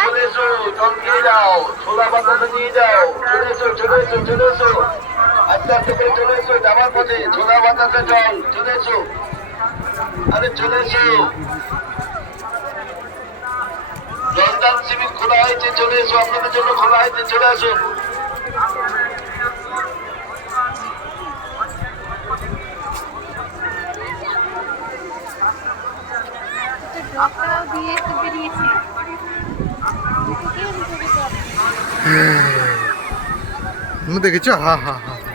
চলে এসো চমকে যাও ছোলা বাতাসে নিয়ে যাও চলে এসো চলে এসো চলে এসো আস্তে আস্তে পথে ছোলা বাতাসে জল চলে আরে চলে শিবির খোলা হয়েছে চলে এসো আপনাদের জন্য খোলা হয়েছে চলে বেরিয়েছে তুমি দেখেছ? হা হা হা হা।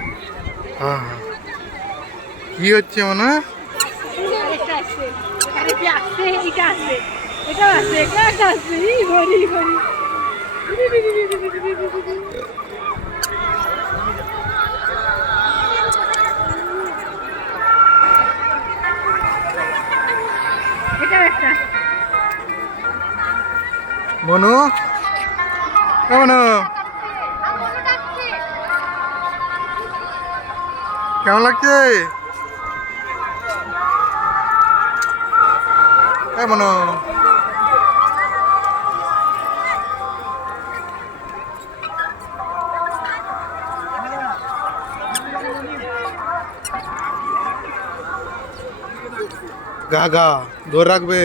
হা কি হচ্ছে মনে হয়? এটা ভরি ভরি। এটাও একটা। মনু? মনু। কেমন লাগছে? এ মনু। গা গা, ধরে রাখবে।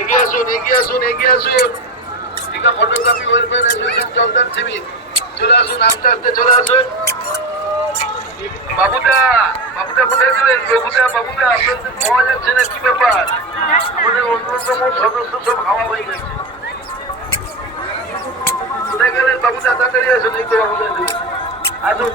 এগিয়ে আসুন এগিয়ে আসুন এগিয়ে আসুন। ফটোগ্রাফি চলে আসুন, আস্তে আস্তে চলে বাবুদা সব হয়ে গেছে। তাড়াতাড়ি আসুন, এই তো বাবুদা। আসুন